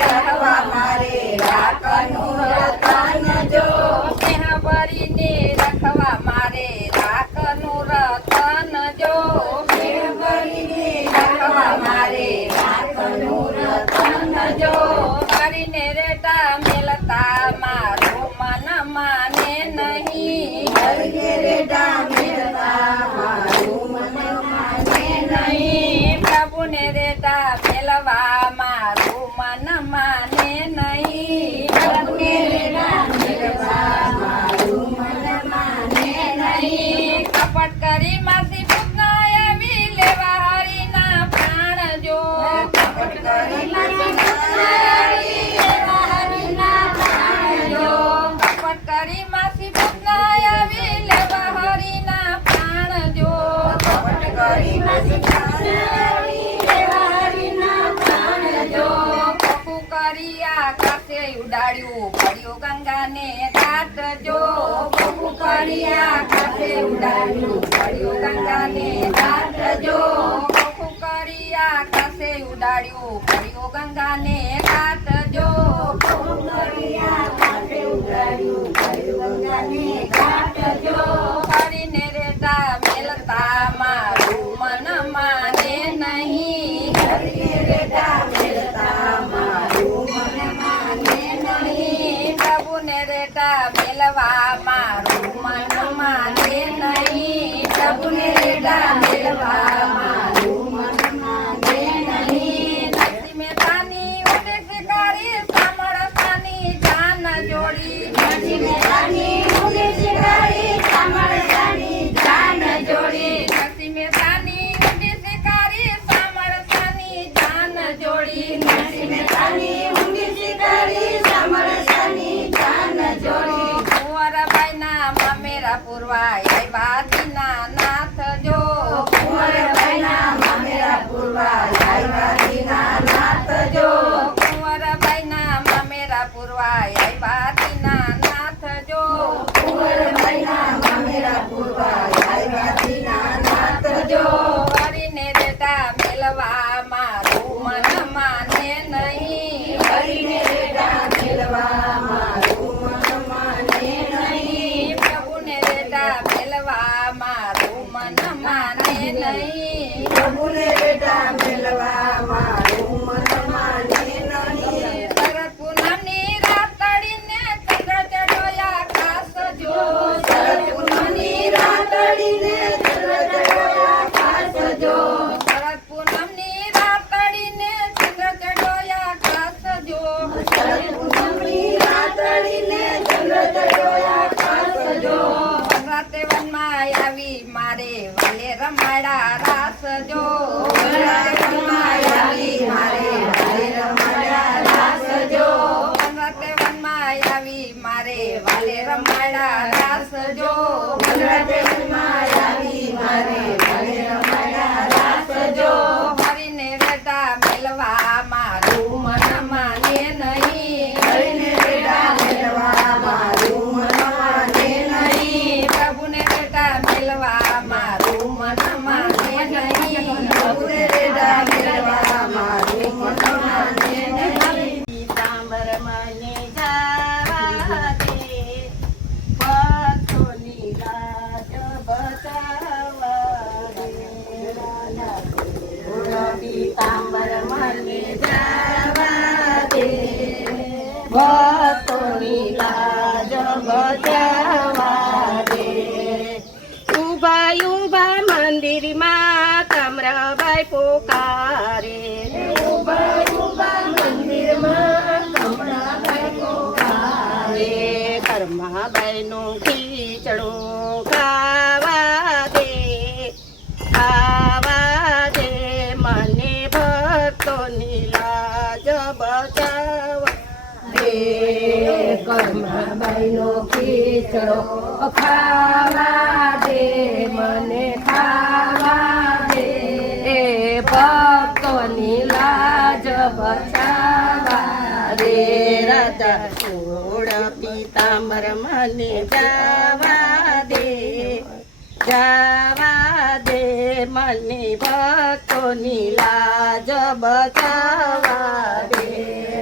રહવા મારે રાખનું રતન જો સ્નેહ ભરીને રખવા મારે રાખનું રતન જો સ્નેહ ભરીને રાખવા મારે રાખનું રતન જો કરીને રેટા મેલતા મારું મન માને નહીં હરિને રેડા મેલતા મારું મન માને નહીં પ્રભુને રેટા મેલવા મારું મન માને નહીં પ્રભુને રેડા મેલવા મારું મન માને નહીં કપટ કરી માસી પુતના આવી લેવા હરીના પ્રાણ જો કપટ કરી માસી પુતના આવી લેવા હરીના પ્રાણ જો કપટ કરી માસી પુતના આવી લેવા હરીના પ્રાણ જો કપટ કરી માસી પુતના આવી લેવા હરીના પ્રાણ જો કપુ કરી આકાશે ઉડાડ્યું પડ્યો ગંગાને ઘાટ જો કપુ કરી આકાશે ઉડાડ્યું પડ્યો ગંગાને ઘાટ જો કપુ કરી આકાશે ઉડાડ્યું પડ્યો ગંગાને ઘાટ જો કપુ કરી આકાશે ઉડાડ્યું પડ્યો ગંગાને ઘાટ જો હરીને રેટા મેલતા મારું મન માને નહીં હરિને રેડા મેલતા મારું મન માને નહીં પ્રભુને રેટા મેલવા મારું મન માને નહીં પ્રભુને રેડા મેલવા મારું મન માને નહીં નરસિંહ મહેતાની ઉદેશ કરી સામળસાની જાન જોડી નરસિંહ મહેતાની ઉદેશ કરી સામળસાની જાન જોડી નરસિંહ મહેતાની ઉદેશ કરી સામળસાની જાન જોડી નરસિંહ મહેતાની ઉદેશ કરી સામળસાની જાન જોડી કુંવરબાઈના મામેરા પુરવાય આવ્યા દીનાનાથ જો કુંવરબાઈના મામેરા પૂર્વા આવ્યા દીનાનાથ જો કુંવરબાઈના મામેરા પુરવાય આવ્યા દીનાનાથ જો કુંવરબાઈના મામેરા પૂર્વા આવ્યા દીનાનાથ જો હરીને રેટા મેલવા મારું મન માને નહીં હરિને રેડા મેલવા મારું મન માને નહીં પ્રભુને રેટા મેલવા મારું મન માને નહીં પ્રભુને રેડા મેલવા મારું મન માને નહીં શરદ પૂનમની રાતડીને ચંદ્ર ચડ્યો આકાશ જો શરદ પૂનમની રાતડીને ચંદ્ર ચડ્યો આકાશ જો શરદ પૂનમની રાતડીને ચંદ્ર ચડ્યો આકાશ જો શરદ પૂનમની રાતડીને ચંદ્ર ચડ્યો આકાશ જો રાતે વનમાં આવી મારે વાલે રમાડા રાસ જો રાતે વનમાં આવી મારે વાલે રમાડા રાસ જો રાતે વનમાં આવી મારે વાલે રમાડા રાસ જો રાતે વનમાં આવી મારે વાલે રમાડા રાસ જો હરીને રેટા મેલવા મારું મન માને નહીં હરિને રેડા મેલવા મારું મન માને નહીં પ્રભુને રેટા મેલવા મારું મન માને નહીં પ્રભુને રેડા મેલવા મારું મન માને નહીં પીતાંબર મને જાવા દે ભક્તોની લાજ બચાવવા દે પીતાંબર મને જાવા દે ભક્તોની લાજ બચાવવા દે ઉભા ઉભા મંદિરમાં કમરાબાઈ પોકારે ઉભા ઉભા મંદિરમાં કમળાબાઈ પોકારે કર્માબાઈનું ખીચડું ખાવા દે મને ભક્તોની લાજ બચાવવા દે કર્માબાઈનો ખીચડો ખાવા દે મને ખાવા દે એ ભક્તોની લાજ બચાવવા દે રાજા છોડ પીતાંબર મને જાવા દે મને ભક્તોની લાજ બચાવવા દે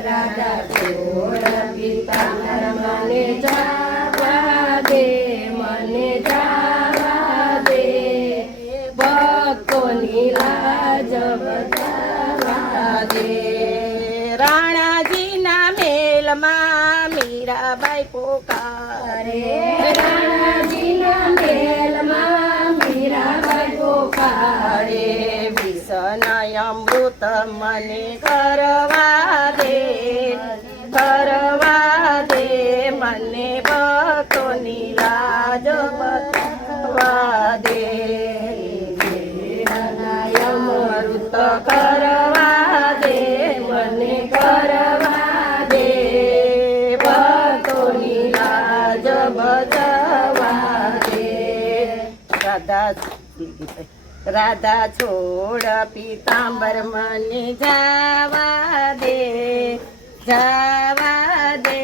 રાજા પીતાંબર મને જાવા દે, મને જાવા દે, ભક્તોની લાજ બતાવા દે. રાણાજીના મેલમાં મીરાબાઈ પોકારે, રાણાજીના મેલમાં મીરાબાઈ પોકારે, વિષના અમૃત મને કરવા દે, કરવા દે, મને ભક્તોની લાજ બતાવા દે. અમૃત કરવા દે, મને કરવા દે, ભક્તોની લાજ બતાવા દે. રાધા છોડ પીતાંબર મને જાવા દે, જાવા દે,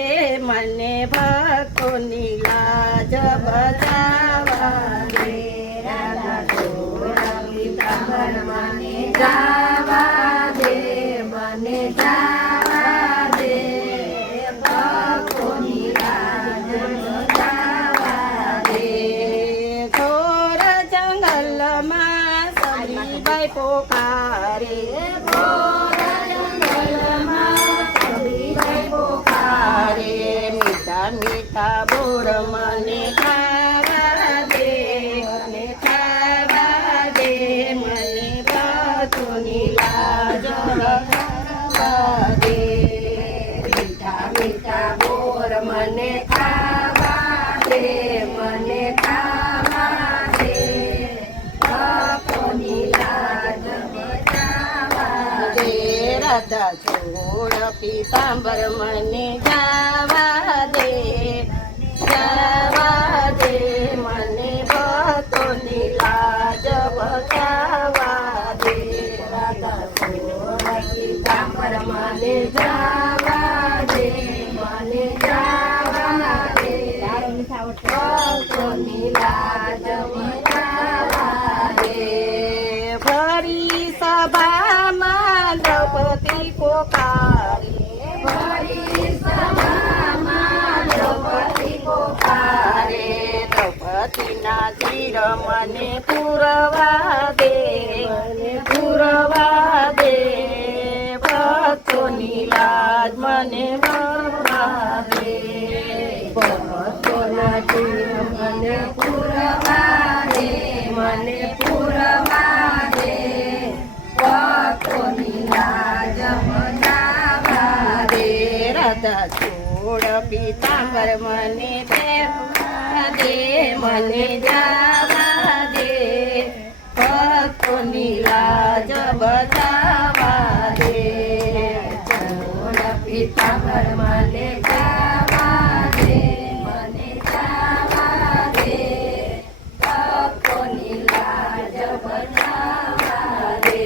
મને ભક્તોની લાજ બતાવા દે. રાધા છોડ પીતાંબર મને જાવા દે, મને જાવા દે, ભક્તોની લાજ બતાવા દે. ઘોર જંગલમાં સબરીબાઈ પોકારે, ઘોર જંગલમાં સબરીબાઈ પોકારે, મીઠા મીઠા બોર મને ખાવા દે, મને ખાવા દે, મને ભક્તોની લાજ બતાવા દે. મીઠા મીઠા બોર મને ખાવા દે, મને ખાવા દે, ભક્તોની લાજ બતાવા દે. રાધા છોડ પીતાંબર મને જાવા દે, જાવા દે, મને ભક્તોની લાજ બતાવા દે. રાધા છોડ પીતાંબર મને જાવા દે, મને જાવા દે, ભક્તોની લાજ બતાવા દે. ફરી સભામાં દ્રૌપદી પોકારે, ફરી સભામાં દ્રૌપદી પોકારે, દ્રૌપદીના શિર મને પૂરવા દે, મને પૂરવા દે, ભક્તોની લાજ મને બતાવા દે. ભક્તોના શિર મને પૂરવા દે, મને પૂરવા દે, ભક્તોની લાજ બતાવા દે. રાધા છોડ પીતાંબર મને દેવા દે, મને જાવા દે, ભક્તોની લાજ બતાવા દે. છોડ પીતાંબર મને જાવા દે, મને જાવા દે, ભક્તોની લાજ બતાવા દે.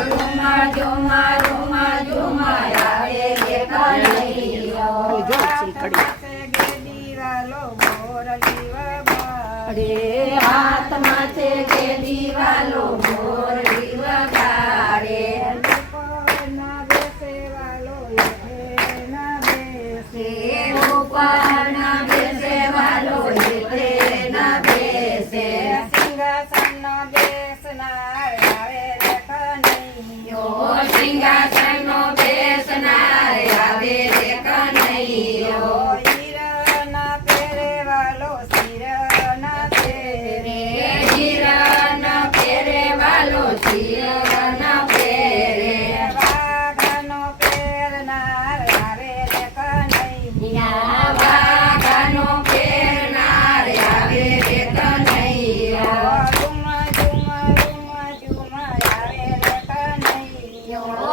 ઝુમા ઝુમા ઝુમા ઝુમા આવે રે કનૈયો, અરે હાથમાં છે કે દીવાલો મોરલી વગાડે, ઉપરના બેસેવાલો એટલે ના બેસે, સિંહાસન બેસનાર આવે રે કનૈયો, સિંહાસન બેસનાર આવે રે કનૈયો. હીરાના પહેરેવાલો શિરના પહેરે, હીરાના પહેરેવાલો શિરના પહેરે, વાઘનો પહેરનાર આવે રે કનૈયા, વાઘનો પહેરનાર આવે રે કનૈયા. ઝુમા ઝુમા ઝુમા ઝુમા આવે રે કનૈયો,